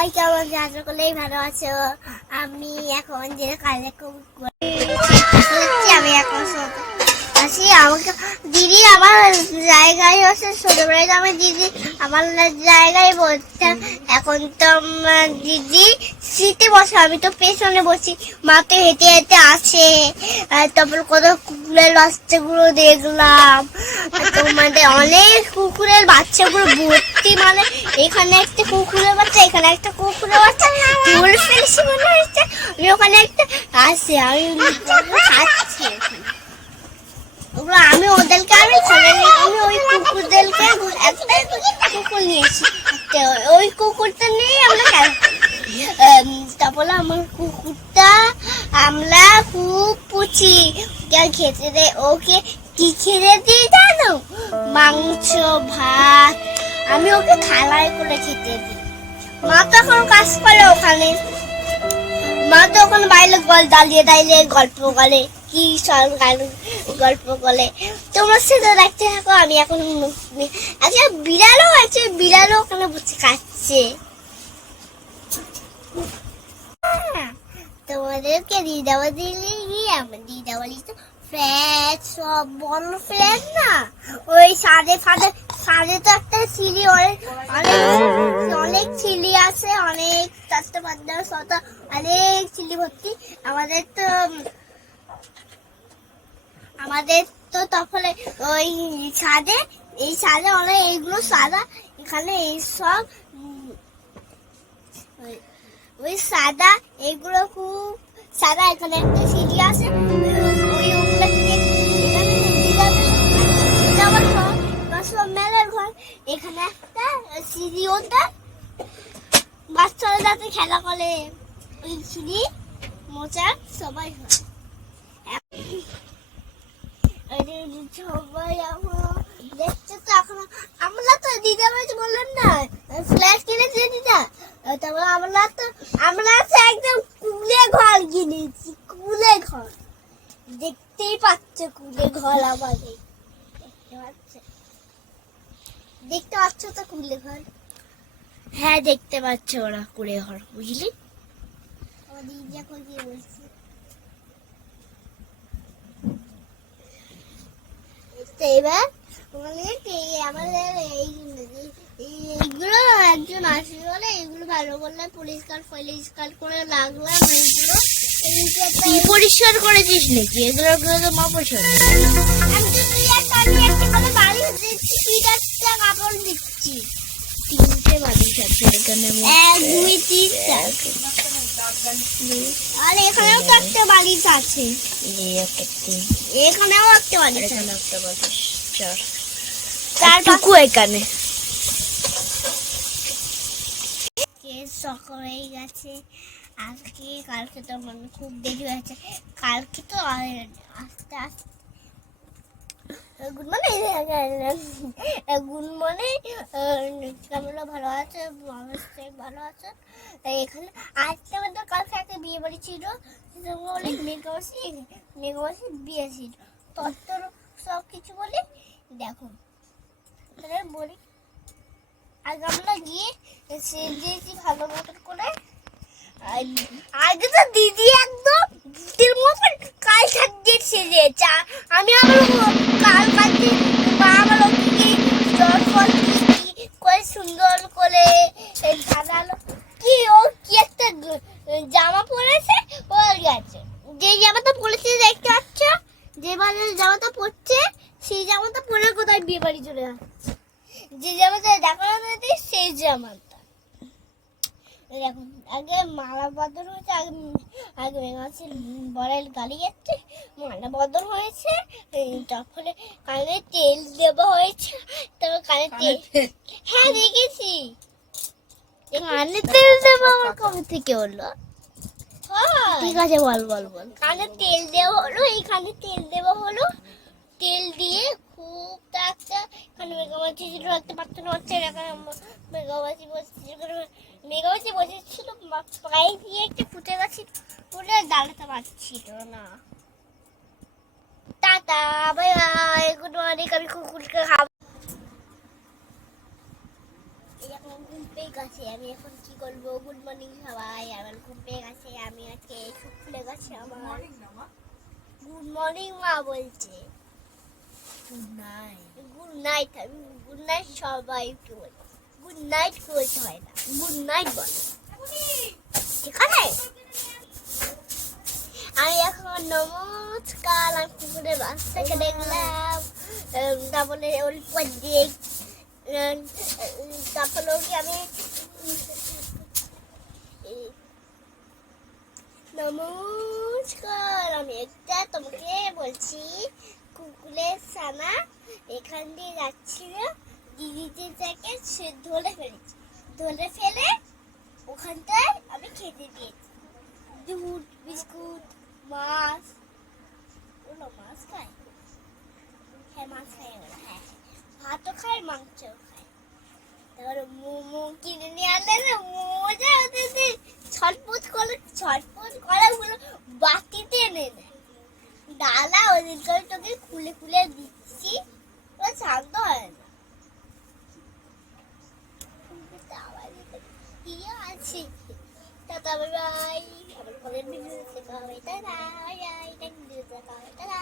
High কেমন আশা করলেই ভালো আছো আমি এখন যে কালেক্ট করছি আমি এখন আছি আমাকে দিদি আমার জায়গায় বসে, ছোটবেলায় তো আমার দিদি আমার জায়গায় বসছে এখন তো দিদি সিটে বসে, আমি তো পেছনে বসি। মা তো হেঁটে হেঁটে আর তারপর কত কুকুরের বাচ্চাগুলো দেখলাম। তোমাদের অনেক কুকুরের বাচ্চাগুলো ভর্তি মানে এখানে একটা কুকুরের বাচ্চা, এখানে একটা কুকুরের বাচ্চা আমি ওখানে একটা আছে আমি খাচ্ছি ওখানে। ওগুলো আমি ওদেরকে আমি ঘরে নিয়ে- আমি ওই কুকুর নিয়েছি ওই কুকুরটা নিয়ে আমরা তারপরে আমার কুকুরটা আমরা খুব পুচি খেতে দেয় ওকে কি খেতে দিই জানো মাংস, ভাত, আমি ওকে থালায় করে খেতে দিই। মা তো এখন কাজ করে ওখানে। মা তো ওখানে বাইরে গল দাঁড়িয়ে দাঁড়িয়ে গল্প করে। কি গান- গল্প করে তোমার সাথে দেখতে থাকো, আমি এখন আচ্ছা বিড়ালও আছে, বিড়ালও ওখানে বসে খাচ্ছে। তোমাদেরকে দিদাবা দিলে গিয়ে আমার দিদাবালি তো, ফ্ল্যাট, সব বড় ফ্ল্যাট না? ওই সাদে ফাদে, সাদে তো একটা সিঁড়ি, অনেক অনেক অনেক ছিলি আছে, অনেক চারটে পাঁচটা, ছটা, অনেক ছিলি ভর্তি। আমাদের তো আমাদের তো তখন ওই ছাদে, এই ছাদে অনেক এইগুলো সাদা, এখানে এই সব ওই- সাদা এগুলো খুব সাদা, এখানে একটা সিঁড়ি আছে, ওই- মেলার ঘর, এখানে একটা সিঁড়ি ওটা। বাচ্চারা যাতে খেলা করে, ওই সিঁড়ি মোচা সবাই হয় আরে সবাই এখন দেখছে তো এখন আমরা তো দিদা ভাই বললেন না ফ্ল্যাট কিনেছে দিদা। তারপরে আমরা তো আমরা তো একদম কুলে ঘর কিনেছি কুলে ঘর। দেখতেই পাচ্ছে কুলে ঘর আমাদের। দেখতে পাচ্ছে? তো কুলে ঘর? হ্যাঁ দেখতে পাচ্ছে ওরা কুড়ে ঘর বুঝলি? দিদি বলছে। তো এবার অনেক আমাদের এই এই- এইগুলো একজন আসি বলে এগুলো ভালো করলে পরিষ্কার পরিষ্কার করে লাগলাম এইগুলো। এইগুলো তুই পরিষ্কার করেছিস নাকি? এগুলো তো মা পরিষ্কার আমি তো তুই একটা আমি একটা করে বাড়ি দিচ্ছি তুই কাপড় দিচ্ছি। তিনটে বালিশ আছে এখানে। এক দুই তিন চার। আর এখানেও তো একটা বালিশ আছে। এই একটা তিন এখানেও একটা বালিশ এখানে একটা বালিশ। চার চার এখানে। কেস হয়ে গেছে। আজকে কালকে তো মানে খুব দেরি হয়েছে কালকে তো আস্তে আস্তে গুড মর্নিং। Good morning. ভালো আছে? ভালো আছে। এখানে আজকে আমাদের কালকে একটা বিয়ে বাড়ি ছিল। মেঘাবাসী বিয়ে ছিল। সব কিছু বলে, দেখো। তাহলে বলি, আগে আমরা গিয়ে সেজেছি ভালো মতন করে আগে তো দিদি একদম ভূতের মতন কাল সাজিয়ে সেজেছে। আমি আমার কাল কাজে মা আমার ওকে জল ফল কি করে সুন্দর করে সাজালো? কি ও কি একটা জামা পরেছে? ওর গেছে। যে জামাটা পরেছে দেখতে পাচ্ছ? যে মানে জামাটা পরছে, সেই জামাটা পরে কোথায় বিয়ে বাড়ি চলে যাচ্ছে? যে জামাটা দেখানো সেই জামাটা এই আগে মালা বদল হয়েছে আগে আগে মেঘাচ্ছে বরের গাড়ি যাচ্ছে মালা বদল হয়েছে তারপরে কানে তেল দেওয়া হয়েছে তারপর কানে তেল হ্যাঁ দেখেছি। কানে তেল দেবো আমার কবে থেকে হলো? ঠিক আছে বল বল বল। কানে তেল দেওয়া হলো এইখানে তেল দেওয়া হলো। তেল দিয়ে খুব একটা এখানে মেঘামাছি ছিল একটা পাত্র হচ্ছে এখানে মেঘামাছি বসেছিল মেঘামাছি বসেছিল পায়ে দিয়ে একটা ফুটে গেছিল ফুটে দাঁড়াতে পারছিল না। Tata bye bye good morning আমি কুকুরকে খাব এখন ঘুম পেয়ে গেছে আমি এখন কি করব? গুড মর্নিং সবাই আমার ঘুম পেয়ে গেছে আমি আজকে চোখ খুলে গেছে আমার গুড মর্নিং মা বলছে। গুড নাইট গুড নাইট আমি গুড নাইট সবাইকে বলি গুড নাইট বলতে হয় না গুড নাইট বল ঠিক আছে আমি এখন নমস্কার, আমি পুকুরের মাছ থেকে দেখলাম তারপরে ওর উপর দিয়ে তারপরে ওকে আমি, নমস্কার, আমি একটা তোমাকে বলছি, কুকুরের সানা, এখান দিয়ে যাচ্ছিল। সে ধরে ফেলেছি। ধরে ফেলে ওখানটায় আমি খেতে দিয়েছি। দুধ, বিস্কুট, মাছ। ওগুলো মাছ খায়? হ্যাঁ মাছ খায় ওরা হ্যাঁ ভাতও খায়, মাংসও খায়। তারপরে মোমো কিনে নিয়ে আনলে না মজা হতেছে ছটপট করে ছটপট করে ওগুলো বাটিতে এনে দেয়। ডালা ওদিন করে তোকে খুলে খুলে দিচ্ছি, ওরা শান্ত হয় না কি আছে। Tata bye bye. আবার পরের ভিডিওতে দেখা হবে। টাটা।